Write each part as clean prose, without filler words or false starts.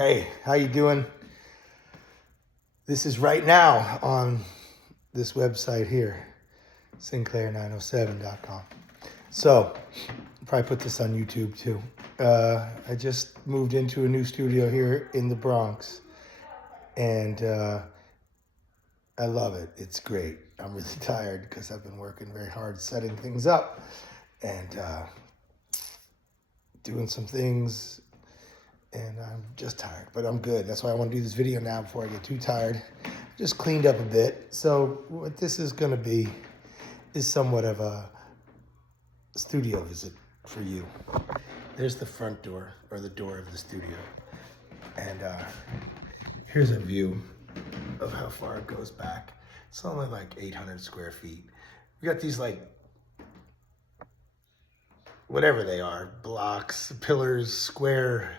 Hey, how you doing? This is right now on this website here, Sinclair907.com. So, I'll probably put this on YouTube too. I just moved into a new studio here in the Bronx, and I love it. It's great. I'm really tired because I've been working very hard setting things up and doing some things, and I'm just tired, but I'm good. That's why I want to do this video now before I get too tired. Just cleaned up a bit. So what this is going to be is somewhat of a studio visit for you. There's the front door, or the door of the studio. And here's a view of how far it goes back. It's only like 800 square feet. We got these like, whatever they are, blocks, pillars, square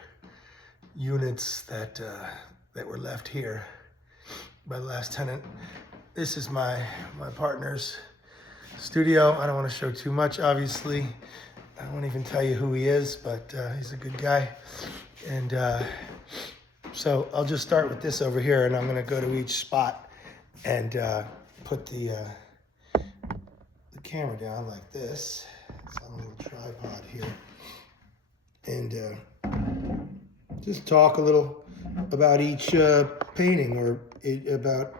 units that were left here by the last tenant. This is my partner's studio. I don't want to show too much, obviously. I won't even tell you who he is, but he's a good guy. And so I'll just start with this over here, and I'm going to go to each spot and put the camera down like this. It's on a little tripod here. And just talk a little about each painting, or about,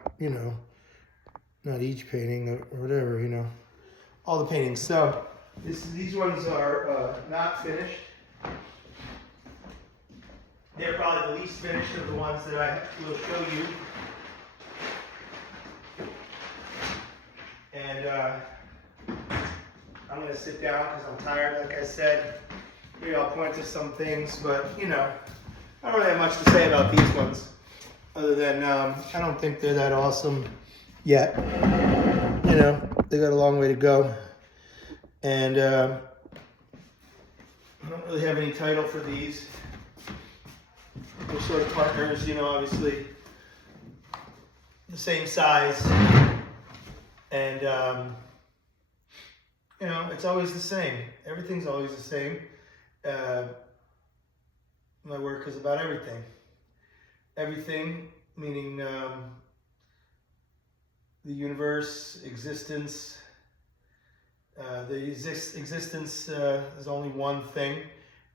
not each painting or whatever, all the paintings. So these ones are not finished. They're probably the least finished of the ones that I will show you. And I'm going to sit down because I'm tired, like I said. Maybe I'll point to some things, but, I don't really have much to say about these ones, other than I don't think they're that awesome yet. They got a long way to go. And I don't really have any title for these. We're sort of partners, obviously the same size. And, it's always the same. Everything's always the same. My work is about everything. Everything, meaning the universe, existence. Existence is only one thing.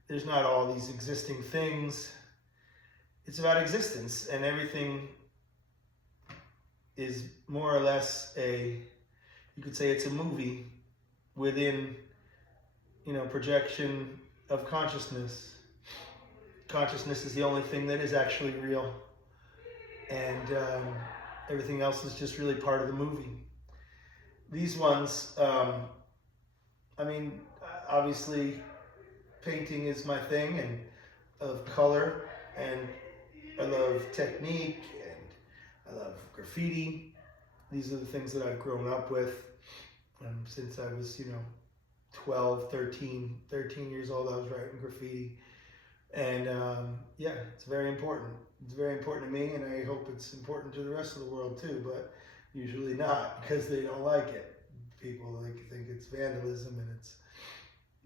There's not all these existing things. It's about existence, and everything is more or less you could say it's a movie within, projection of consciousness. Consciousness is the only thing that is actually real, and everything else is just really part of the movie. These ones, obviously painting is my thing, and I love color, and I love technique, and I love graffiti. These are the things that I've grown up with since I was, 12, 13 years old. I was writing graffiti. And it's very important. It's very important to me, and I hope it's important to the rest of the world too, but usually not, because they don't like it. People think it's vandalism and it's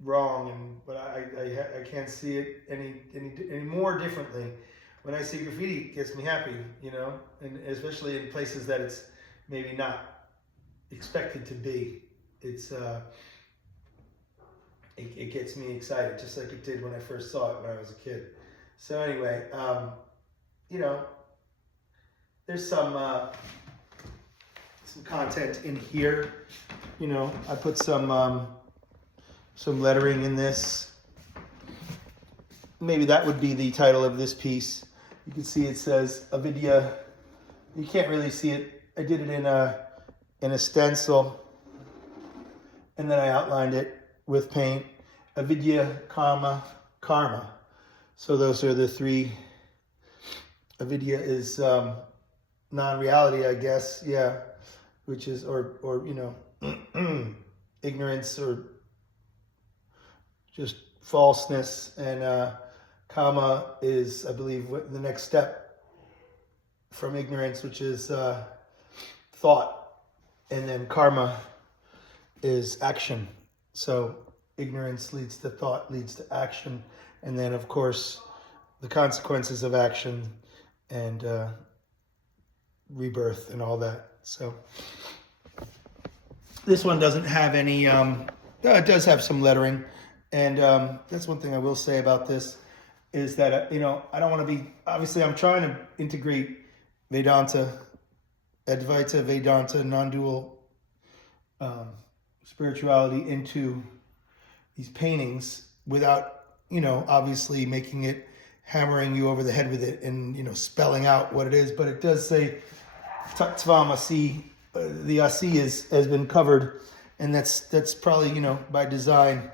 wrong, but I can't see it any more differently. When I see graffiti, it gets me happy, and especially in places that it's maybe not expected to be. It gets me excited, just like it did when I first saw it when I was a kid. So anyway, there's some content in here. I put some lettering in this. Maybe that would be the title of this piece. You can see it says Avidya. You can't really see it. I did it in a stencil, and then I outlined it with paint. Avidya, karma. So those are the three. Avidya is non-reality, I guess. Yeah, which is or ignorance, or just falseness, and karma is, I believe, the next step from ignorance, which is thought, and then karma is action. So ignorance leads to thought, leads to action, and then of course the consequences of action and rebirth and all that. So this one doesn't have any, it does have some lettering. And that's one thing I will say about this is that, you know, I don't want to be, obviously I'm trying to integrate Vedanta, Advaita Vedanta, non-dual spirituality into these paintings without, you know, obviously making it, hammering you over the head with it and, you know, spelling out what it is. But it does say Tattvam Asi, the Asi has been covered, and that's probably, you know, by design,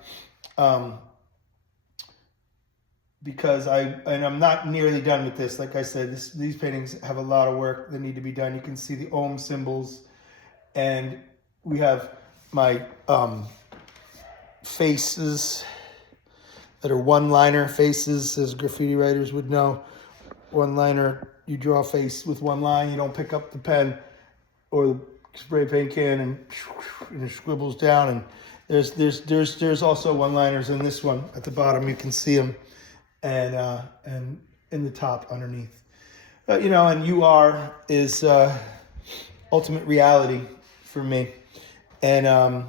because I'm not nearly done with this. Like I said, these paintings have a lot of work that need to be done. You can see the Om symbols, and we have my faces that are one-liner faces, as graffiti writers would know. One-liner, you draw a face with one line, you don't pick up the pen or the spray paint can and it scribbles down. And there's also one-liners in this one at the bottom. You can see them, and in the top underneath. You know, and you are is ultimate reality for me. And I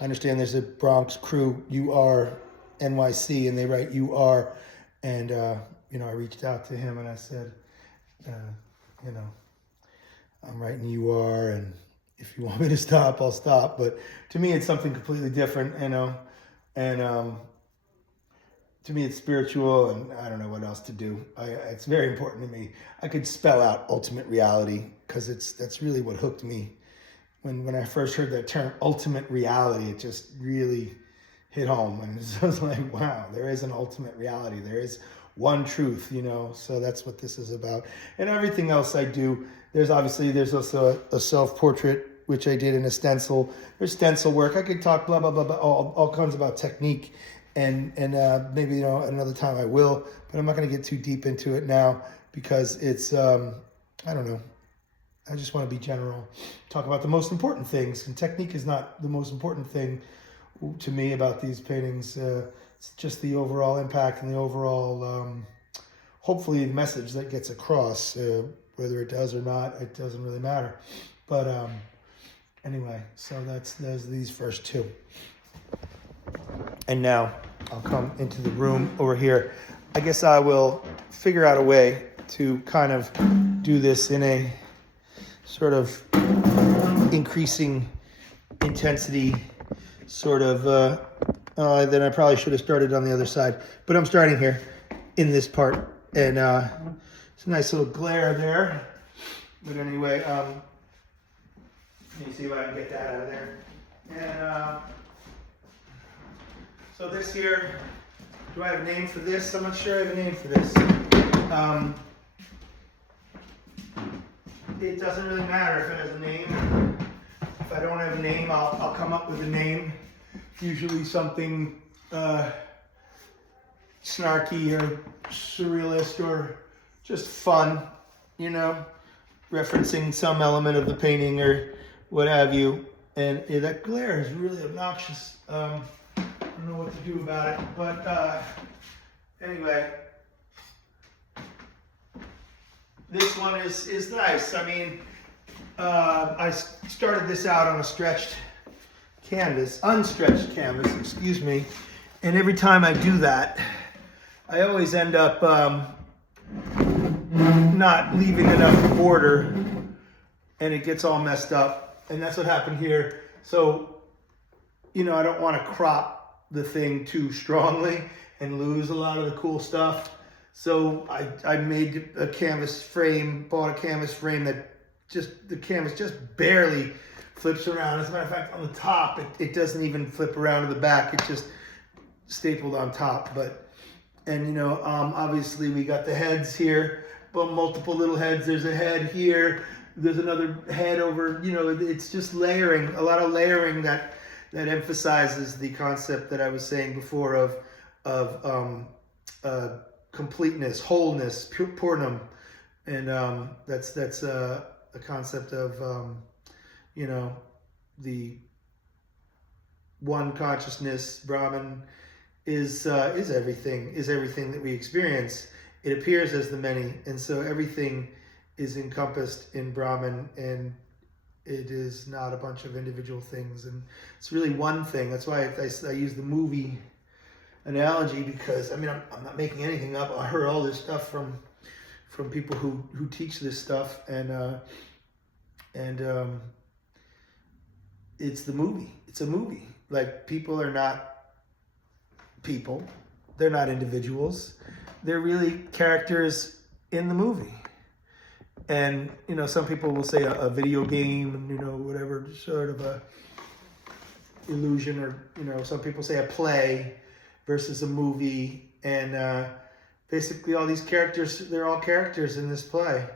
understand there's a Bronx crew, You Are NYC, and they write You Are. And, you know, I reached out to him and I said, you know, I'm writing You Are, and if you want me to stop, I'll stop. But to me, it's something completely different, you know, and to me, it's spiritual, and I don't know what else to do. It's very important to me. I could spell out ultimate reality because that's really what hooked me. When I first heard that term, ultimate reality, it just really hit home. And I was like, wow, there is an ultimate reality. There is one truth, you know. So that's what this is about. And everything else I do, there's also a self-portrait, which I did in a stencil. There's stencil work. I could talk blah, blah, blah, blah, all kinds about technique. And maybe, you know, another time I will. But I'm not going to get too deep into it now because it's, I don't know. I just want to be general, talk about the most important things. And technique is not the most important thing to me about these paintings. It's just the overall impact and the overall, hopefully, the message that gets across. Whether it does or not, it doesn't really matter. But anyway, so there's these first two. And now I'll come into the room over here. I guess I will figure out a way to kind of do this in a sort of increasing intensity, sort of, then I probably should have started on the other side, but I'm starting here in this part, and it's a nice little glare there, but anyway, let me see if I can get that out of there, and so this here, do I have a name for this? I'm not sure I have a name for this. It doesn't really matter if it has a name. If I don't have a name, I'll come up with a name. Usually something snarky or surrealist or just fun, you know, referencing some element of the painting or what have you. And that glare is really obnoxious. I don't know what to do about it, but anyway. This one is nice. I mean, I started this out on a unstretched canvas, excuse me. And every time I do that, I always end up not leaving enough border, and it gets all messed up. And that's what happened here. So, you know, I don't want to crop the thing too strongly and lose a lot of the cool stuff. So I made a canvas frame, bought a canvas frame that the canvas just barely flips around. As a matter of fact, on the top, it doesn't even flip around to the back. It's just stapled on top. And you know, obviously we got the heads here, but multiple little heads. There's a head here. There's another head over, you know, it's just layering, a lot of layering that emphasizes the concept that I was saying before of completeness, wholeness, purnam, and that's a concept of you know, the one consciousness, Brahman, is everything that we experience. It appears as the many, and so everything is encompassed in Brahman, and it is not a bunch of individual things, and it's really one thing. That's why I use the movie analogy, because I mean I'm not making anything up. I heard all this stuff from people who teach this stuff, and it's the movie. It's a movie. Like, people are not people. They're not individuals. They're really characters in the movie. And, you know, some people will say a video game, you know, whatever sort of a illusion, or, you know, some people say a play versus a movie. And basically all these characters, they're all characters in this play.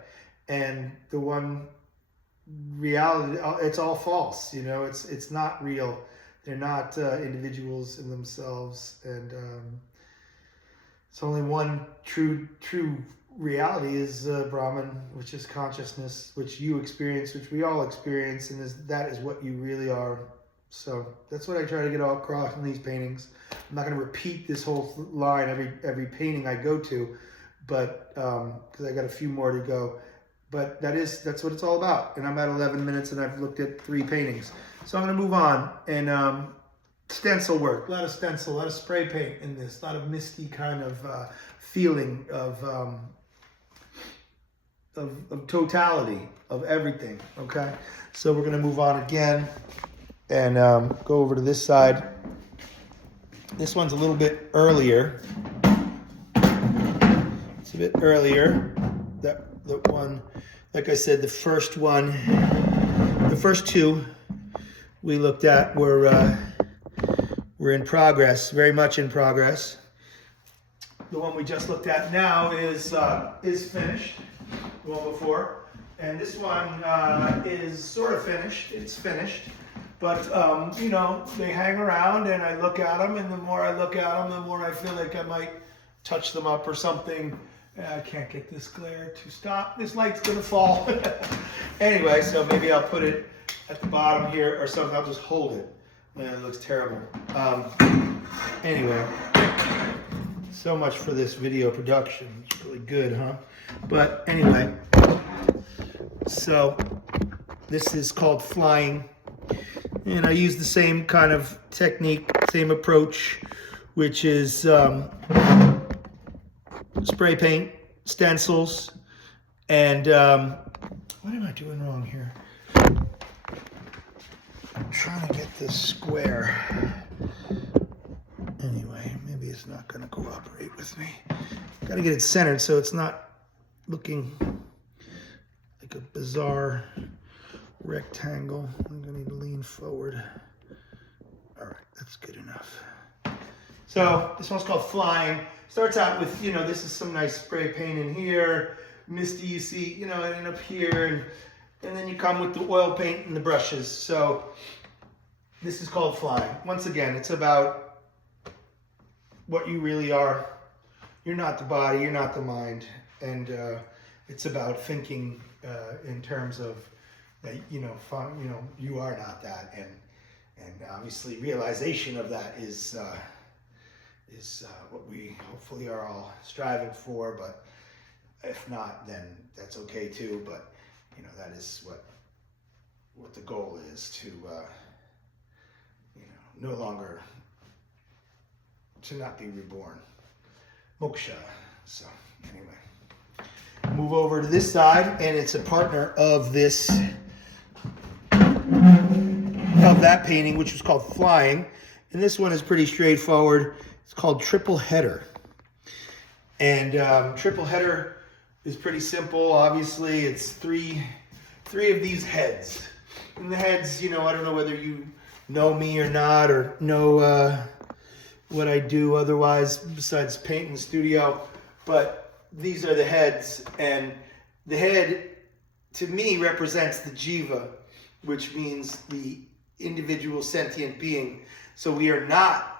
And the one reality, it's all false, you know, it's not real. They're not individuals in themselves, and it's only one true reality is Brahman, which is consciousness, which you experience, which we all experience, and that is what you really are. So that's what I try to get all across in these paintings. I'm not going to repeat this whole line every painting I go to, but because I got a few more to go. But that's what it's all about. And I'm at 11 minutes, and I've looked at 3 paintings. So I'm going to move on. And stencil work, a lot of stencil, a lot of spray paint in this, a lot of misty kind of feeling of totality of everything. Okay, so we're going to move on again and go over to this side. This one's a little bit earlier. It's a bit earlier. That one, like I said, the first 2 we looked at were in progress, very much in progress. The one we just looked at now is finished, the one before, and this one is sort of finished. It's finished, but you know, they hang around, and I look at them, and the more I look at them, the more I feel like I might touch them up or something. I can't get this glare to stop. This light's gonna fall. Anyway, so maybe I'll put it at the bottom here or something. I'll just hold it. Man, it looks terrible. Anyway, so much for this video production. It's really good, huh? But anyway, so this is called flying. And I use the same kind of technique, same approach, which is spray paint, stencils, and what am I doing wrong here? I'm trying to get this square. Anyway, maybe it's not going to cooperate with me. Got to get it centered so it's not looking like a bizarre rectangle. I'm going to need to lean forward. All right, that's good enough. So this one's called Flying. Starts out with, you know, this is some nice spray paint in here, misty, you see, you know, and up here, and then you come with the oil paint and the brushes. So this is called Flying. Once again, it's about what you really are. You're not the body, you're not the mind, and it's about thinking in terms of that, you know, you are not that, and obviously realization of that is what we hopefully are all striving for, but if not, then that's okay too. But you know, that is what the goal is, to you know, no longer to not be reborn, moksha. So anyway, move over to this side, and it's a partner of this, of that painting, which was called Flying, and this one is pretty straightforward. It's called Triple Header. And Triple Header is pretty simple. Obviously, it's three of these heads. And the heads, you know, I don't know whether you know me or not, or know what I do otherwise besides paint in the studio, but these are the heads. And the head, to me, represents the jiva, which means the individual sentient being. So we are not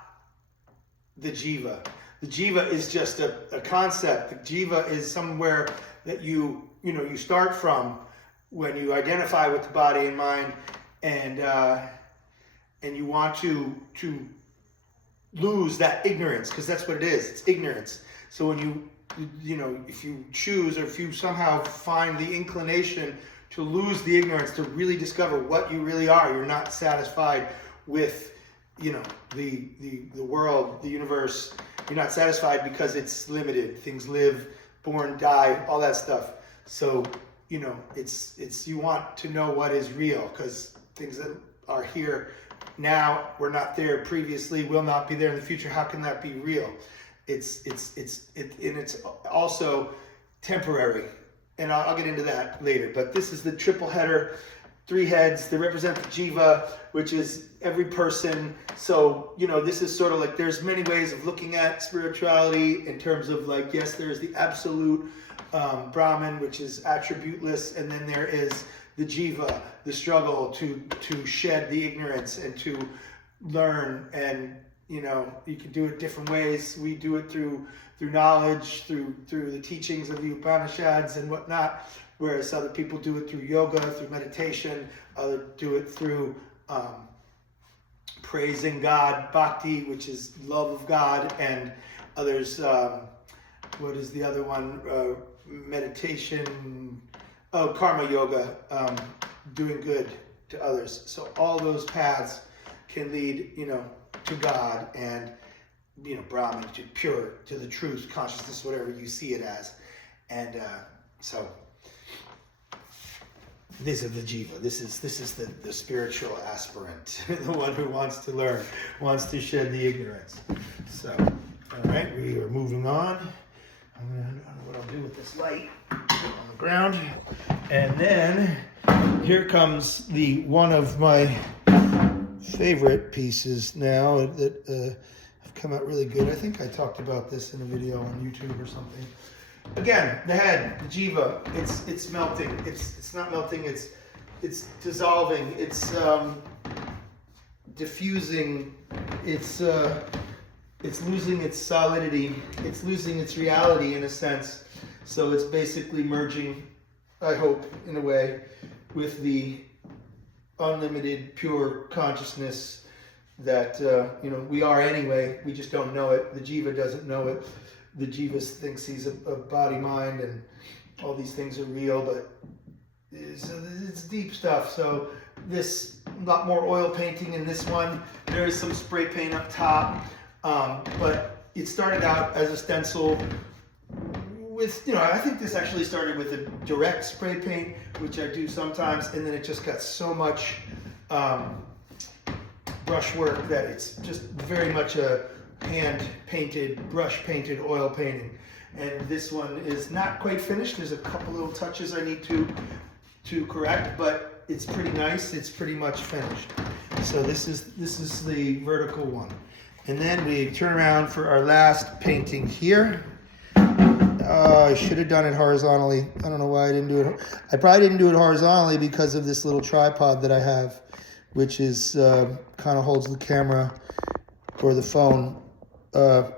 the jiva. The jiva is just a concept. The jiva is somewhere that you start from when you identify with the body and mind, and you want to lose that ignorance, because that's what it is. It's ignorance. So when if you choose, or if you somehow find the inclination to lose the ignorance, to really discover what you really are, you're not satisfied with, the world, the universe. You're not satisfied because it's limited. Things live, born, die, all that stuff. So, it's you want to know what is real, because things that are here now were not there previously, will not be there in the future. How can that be real? It's also temporary, and I'll get into that later. But this is the triple header, 3 heads. They represent the Jiva, which is every person. So this is sort of like, there's many ways of looking at spirituality in terms of like, yes, there's the absolute Brahman, which is attributeless, and then there is the Jiva, the struggle to shed the ignorance and to learn. And you can do it different ways. We do it through knowledge, through the teachings of the Upanishads and whatnot, whereas other people do it through yoga, through meditation. Others do it through praising God, bhakti, which is love of God, and others. What is the other one? Meditation. Oh, karma yoga, doing good to others. So all those paths can lead, to God and, Brahman, to pure, to the truth, consciousness, whatever you see it as. And so this is the Jiva. This is the spiritual aspirant, the one who wants to learn, wants to shed the ignorance. So, all right, we are moving on. I don't know what I'll do with this light on the ground. And then here comes one of my favorite pieces now that have come out really good. I think I talked about this in a video on YouTube or something. Again, the head, the Jiva, it's melting. It's not melting, it's dissolving, it's diffusing, it's losing its solidity, it's losing its reality in a sense. So it's basically merging, I hope, in a way, with the unlimited, pure consciousness that, we are anyway. We just don't know it. The Jiva doesn't know it. The Jiva thinks he's a body, mind, and all these things are real, but it's deep stuff. So this, a lot more oil painting in this one. There is some spray paint up top, but it started out as a stencil with, I think this actually started with a direct spray paint, which I do sometimes, and then it just got so much brushwork that it's just very much a hand-painted, brush-painted oil painting. And this one is not quite finished. There's a couple little touches I need to correct, but it's pretty nice. It's pretty much finished. So this is the vertical one. And then we turn around for our last painting here. I should have done it horizontally. I don't know why I didn't do it. I probably didn't do it horizontally because of this little tripod that I have, which is kind of holds the camera or the phone vertically.